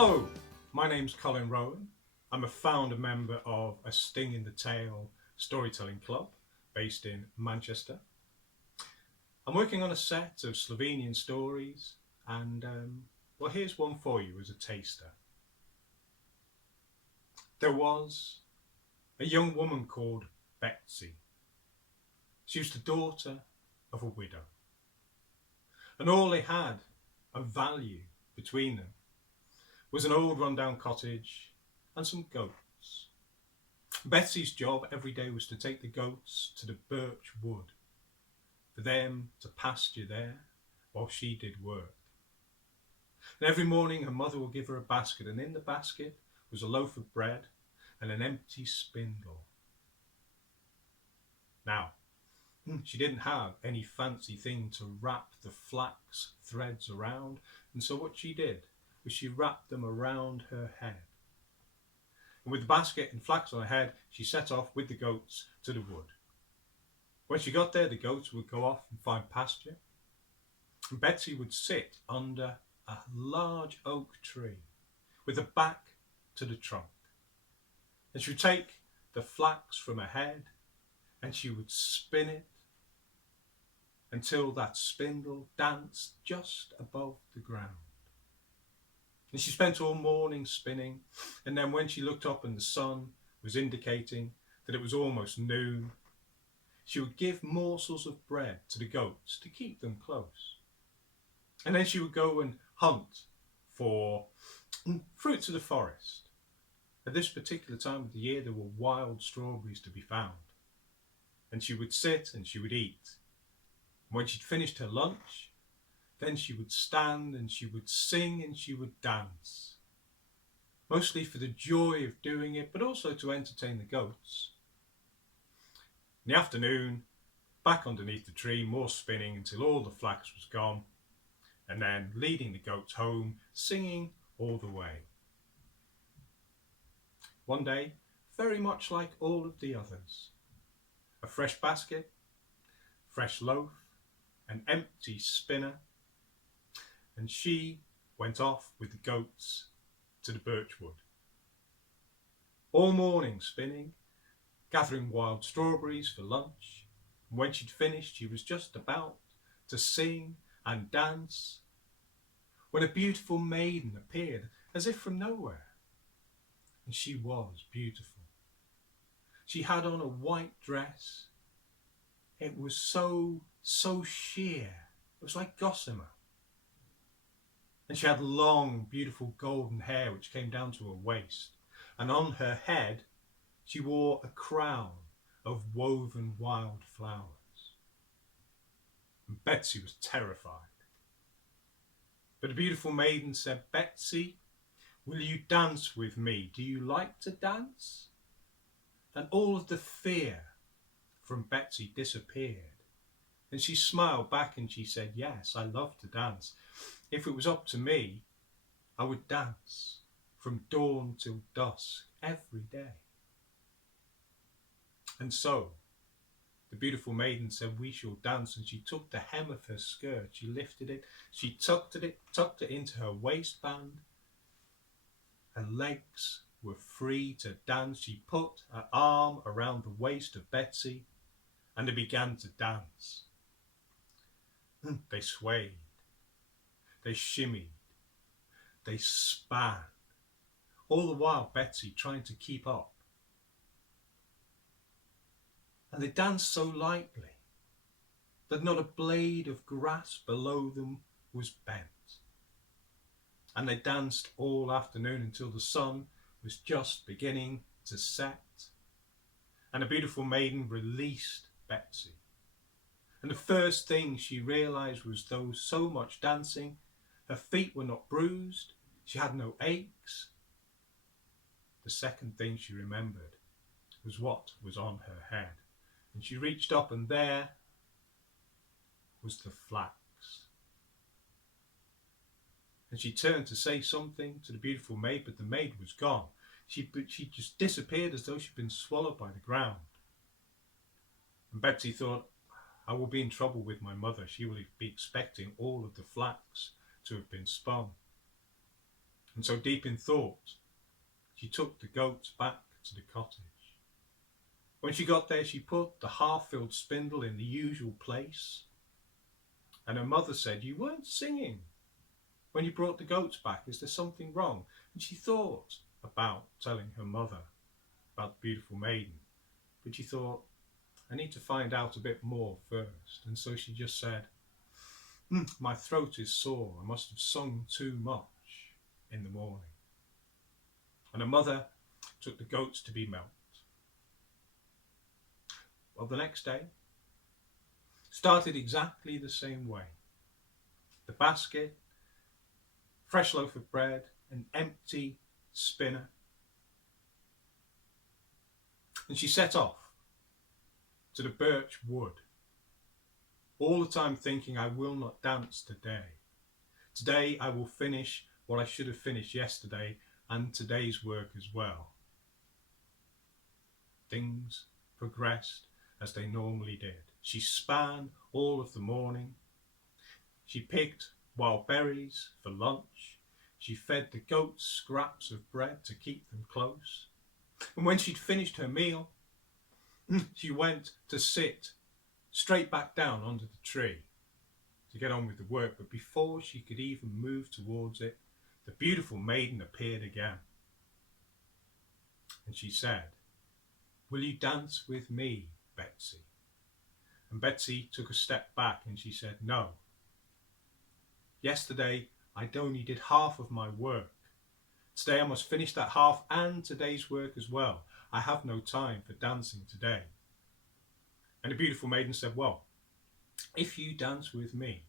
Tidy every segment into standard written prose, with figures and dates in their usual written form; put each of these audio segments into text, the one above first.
Hello, my name's Colin Rowan. I'm a founder member of a Sting in the Tail storytelling club based in Manchester. I'm working on a set of Slovenian stories and well, here's one for you as a taster. There was a young woman called Betsy. She was the daughter of a widow, and all they had of value between them was an old rundown cottage and some goats. Betsy's job every day was to take the goats to the birch wood for them to pasture there while she did work. And every morning her mother would give her a basket, and in the basket was a loaf of bread and an empty spindle. Now, she didn't have any fancy thing to wrap the flax threads around, and so what she did was she wrapped them around her head. And with the basket and flax on her head, she set off with the goats to the wood. When she got there, the goats would go off and find pasture, and Betsy would sit under a large oak tree with her back to the trunk. And she would take the flax from her head and she would spin it until that spindle danced just above the ground. And she spent all morning spinning, and then when she looked up and the sun was indicating that it was almost noon, she would give morsels of bread to the goats to keep them close. And then she would go and hunt for fruits of the forest. At this particular time of the year, there were wild strawberries to be found. And she would sit and she would eat. And when she'd finished her lunch, then she would stand and she would sing and she would dance. Mostly for the joy of doing it, but also to entertain the goats. In the afternoon, back underneath the tree, more spinning until all the flax was gone, and then leading the goats home, singing all the way. One day, very much like all of the others, a fresh basket, fresh loaf, an empty spinner, and she went off with the goats to the birch wood. All morning spinning, gathering wild strawberries for lunch, and when she'd finished, she was just about to sing and dance when a beautiful maiden appeared as if from nowhere. And she was beautiful. She had on a white dress. It was so sheer. It was like gossamer. And she had long, beautiful golden hair which came down to her waist. And on her head, she wore a crown of woven wild flowers. And Betsy was terrified. But the beautiful maiden said, "Betsy, will you dance with me? Do you like to dance?" And all of the fear from Betsy disappeared. And she smiled back and she said, "Yes, I love to dance. If it was up to me, I would dance from dawn till dusk every day." And so the beautiful maiden said, "We shall dance." And she took the hem of her skirt, she lifted it, she tucked it into her waistband. Her legs were free to dance. She put her arm around the waist of Betsy and they began to dance. They swayed, they shimmied, they span, all the while Betsy trying to keep up. And they danced so lightly that not a blade of grass below them was bent. And they danced all afternoon until the sun was just beginning to set. And the beautiful maiden released Betsy. And the first thing she realized was, though so much dancing, her feet were not bruised, she had no aches. The second thing she remembered was what was on her head. And she reached up and there was the flax. And she turned to say something to the beautiful maid, but the maid was gone. She just disappeared as though she'd been swallowed by the ground. And Betsy thought, "I will be in trouble with my mother. She will be expecting all of the flax to have been spun." And so, deep in thought, she took the goats back to the cottage. When she got there, she put the half-filled spindle in the usual place. And her mother said, "You weren't singing when you brought the goats back. Is there something wrong?" And she thought about telling her mother about the beautiful maiden. But she thought, I need to find out a bit more first. And so she just said, my throat is sore. I must have sung too much in the morning. And her mother took the goats to be milked. Well, the next day started exactly the same way. The basket, fresh loaf of bread, an empty spinner. And she set off to the birch wood, all the time thinking, I will not dance today. Today I will finish what I should have finished yesterday and today's work as well. Things progressed as they normally did. She span all of the morning. She picked wild berries for lunch. She fed the goats scraps of bread to keep them close. And when she'd finished her meal, she went to sit straight back down under the tree to get on with the work. But before she could even move towards it, the beautiful maiden appeared again. And she said, "Will you dance with me, Betsy?" And Betsy took a step back and she said, "No. Yesterday I only did half of my work. Today I must finish that half and today's work as well. I have no time for dancing today." And the beautiful maiden said, "Well, if you dance with me,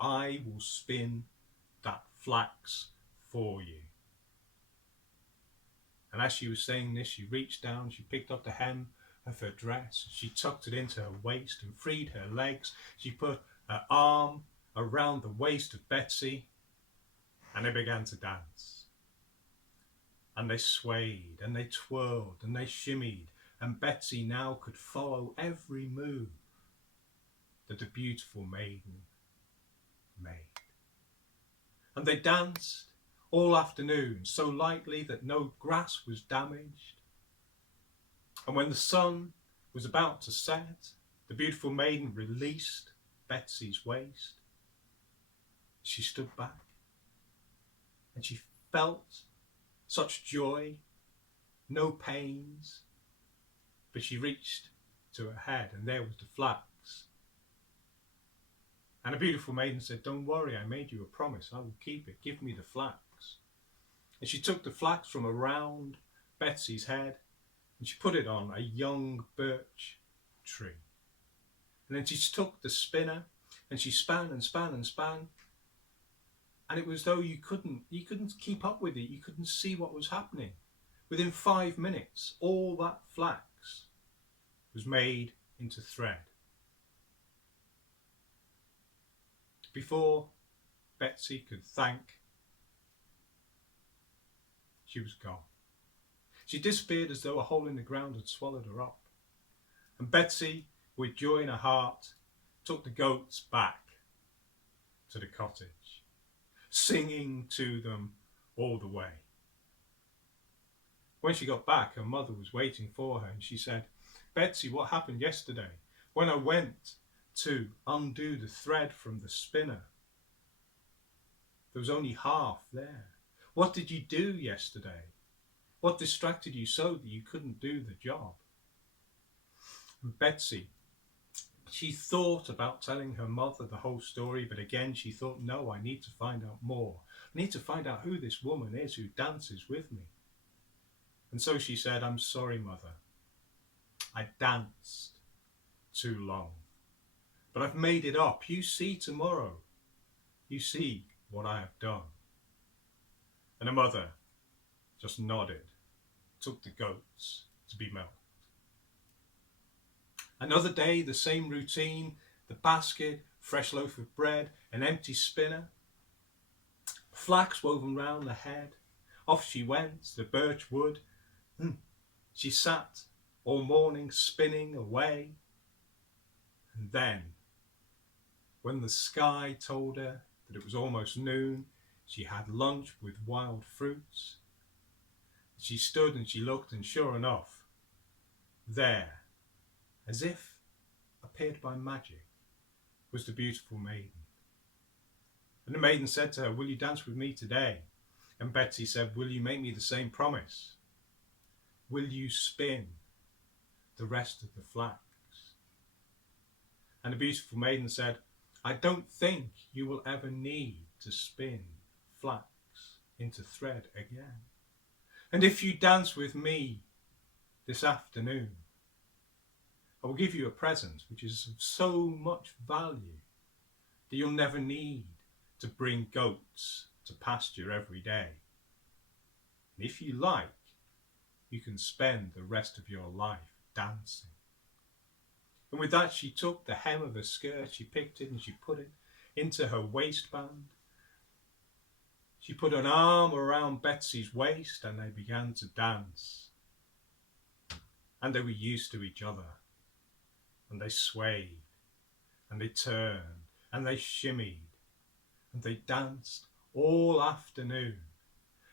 I will spin that flax for you." And as she was saying this, she reached down, she picked up the hem of her dress, she tucked it into her waist and freed her legs. She put her arm around the waist of Betsy and they began to dance. And they swayed and they twirled and they shimmied, and Betsy now could follow every move that the beautiful maiden made. And they danced all afternoon, so lightly that no grass was damaged. And when the sun was about to set, the beautiful maiden released Betsy's waist. She stood back and she felt such joy, no pains, but she reached to her head and there was the flax. And the beautiful maiden said, "Don't worry, I made you a promise, I will keep it, give me the flax." And she took the flax from around Betsy's head and she put it on a young birch tree. And then she took the spinner and she span and span and span. And it was as though you couldn't keep up with it. You couldn't see what was happening. Within 5 minutes, all that flax was made into thread. Before Betsy could thank, she was gone. She disappeared as though a hole in the ground had swallowed her up. And Betsy, with joy in her heart, took the goats back to the cottage, singing to them all the way. When she got back, her mother was waiting for her and she said, "Betsy, what happened yesterday? When I went to undo the thread from the spinner, there was only half there. What did you do yesterday? What distracted you so that you couldn't do the job?" And Betsy, she thought about telling her mother the whole story, but again she thought, no, I need to find out more. I need to find out who this woman is who dances with me. And so she said, "I'm sorry, Mother. I danced too long. But I've made it up. You see tomorrow. You see what I have done." And her mother just nodded, took the goats to be milked. Another day, the same routine, the basket, fresh loaf of bread, an empty spinner, flax woven round the head. Off she went to the birch wood. She sat all morning spinning away. And then, when the sky told her that it was almost noon, She had lunch with wild fruits. She stood and she looked, and sure enough, there, as if appeared by magic, was the beautiful maiden. And the maiden said to her, "Will you dance with me today?" And Betsy said, "Will you make me the same promise? Will you spin the rest of the flax?" And the beautiful maiden said, "I don't think you will ever need to spin flax into thread again. And if you dance with me this afternoon, I will give you a present which is of so much value that you'll never need to bring goats to pasture every day. And if you like, you can spend the rest of your life dancing." And with that, she took the hem of her skirt, she picked it and she put it into her waistband. She put an arm around Betsy's waist and they began to dance. And they were used to each other. And they swayed and they turned and they shimmied and they danced all afternoon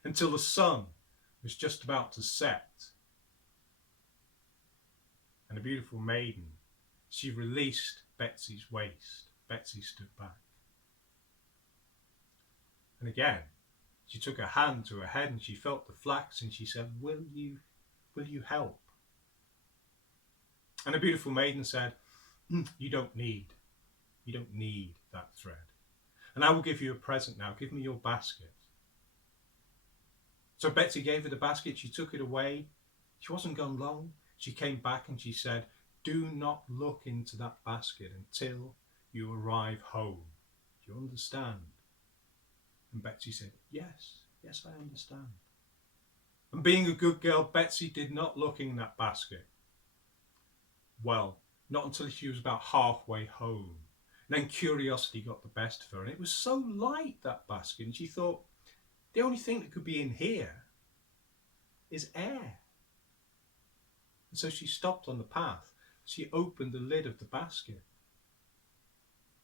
until the sun was just about to set. And the beautiful maiden, she released Betsy's waist. Betsy stood back. And again, she took her hand to her head and she felt the flax and she said, will you help?" And the beautiful maiden said, You don't need that thread. And I will give you a present now. Give me your basket." So Betsy gave her the basket. She took it away. She wasn't gone long. She came back and she said, "Do not look into that basket until you arrive home. Do you understand?" And Betsy said, yes, I understand." And being a good girl, Betsy did not look in that basket. Well, not until she was about halfway home. And then curiosity got the best of her. And it was so light, that basket. And she thought, the only thing that could be in here is air. And so she stopped on the path. She opened the lid of the basket.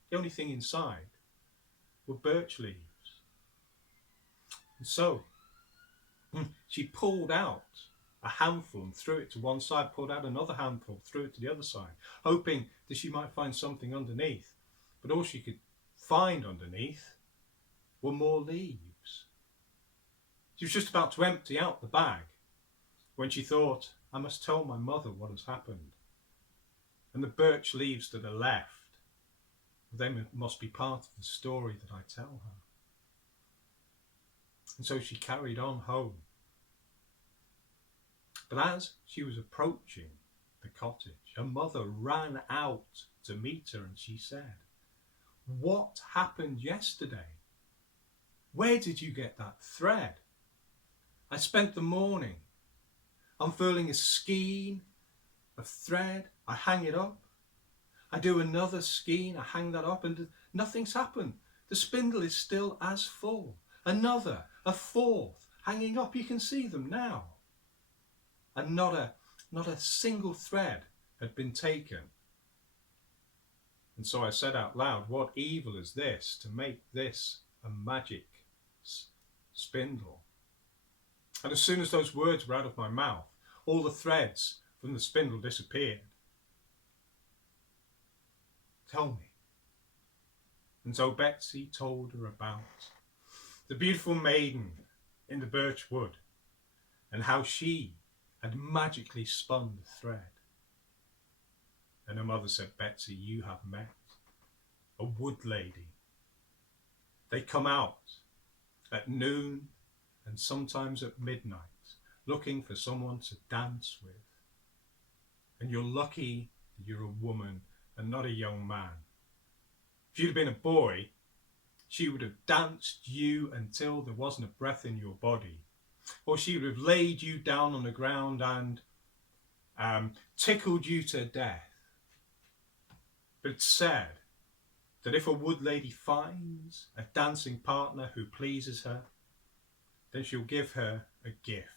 The only thing inside were birch leaves. And so she pulled out a handful and threw it to one side, pulled out another handful, threw it to the other side, hoping that she might find something underneath. But all she could find underneath were more leaves. She was just about to empty out the bag when she thought, I must tell my mother what has happened. And the birch leaves that are left, they must be part of the story that I tell her. And so she carried on home. But as she was approaching the cottage, her mother ran out to meet her and she said, "What happened yesterday? Where did you get that thread? I spent the morning unfurling a skein of thread. I hang it up. I do another skein. I hang that up and nothing's happened. The spindle is still as full. Another, a fourth, hanging up. You can see them now. And not a single thread had been taken. And so I said out loud, what evil is this to make this a magic spindle?" And as soon as those words were out of my mouth, all the threads from the spindle disappeared. "Tell me." And so Betsy told her about the beautiful maiden in the birch wood and how she had magically spun the thread. And her mother said, "Betsy, you have met a wood lady. They come out at noon and sometimes at midnight looking for someone to dance with. And you're lucky that you're a woman and not a young man. If you'd have been a boy, she would have danced you until there wasn't a breath in your body. Or she would have laid you down on the ground and tickled you to death. But it's said that if a wood lady finds a dancing partner who pleases her, then she'll give her a gift."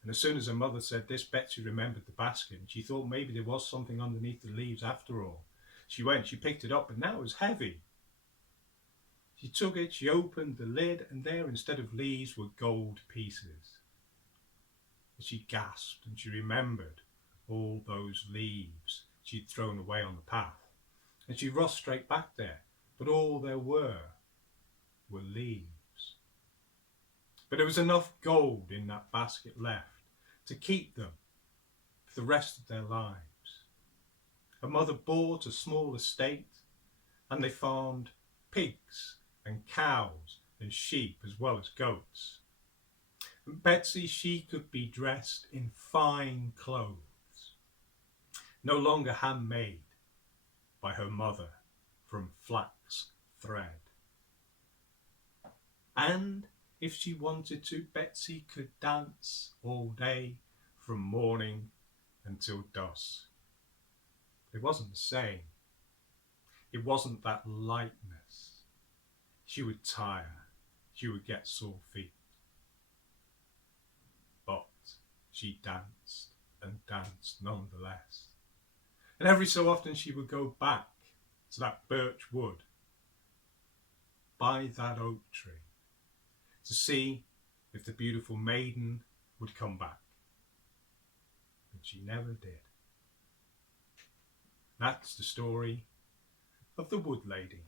And as soon as her mother said this, Betsy remembered the basket and she thought maybe there was something underneath the leaves after all. She went, she picked it up, but now it was heavy. She took it, she opened the lid, and there instead of leaves were gold pieces. And she gasped and she remembered all those leaves she'd thrown away on the path. And she rushed straight back there, but all there were leaves. But there was enough gold in that basket left to keep them for the rest of their lives. Her mother bought a small estate, and they farmed pigs and cows and sheep as well as goats. And Betsy, she could be dressed in fine clothes, no longer handmade by her mother from flax thread. And if she wanted to, Betsy could dance all day from morning until dusk. It wasn't the same. It wasn't that lightness. She would tire. She would get sore feet. But she danced and danced nonetheless. And every so often she would go back to that birch wood by that oak tree to see if the beautiful maiden would come back. But she never did. That's the story of the Wood Lady.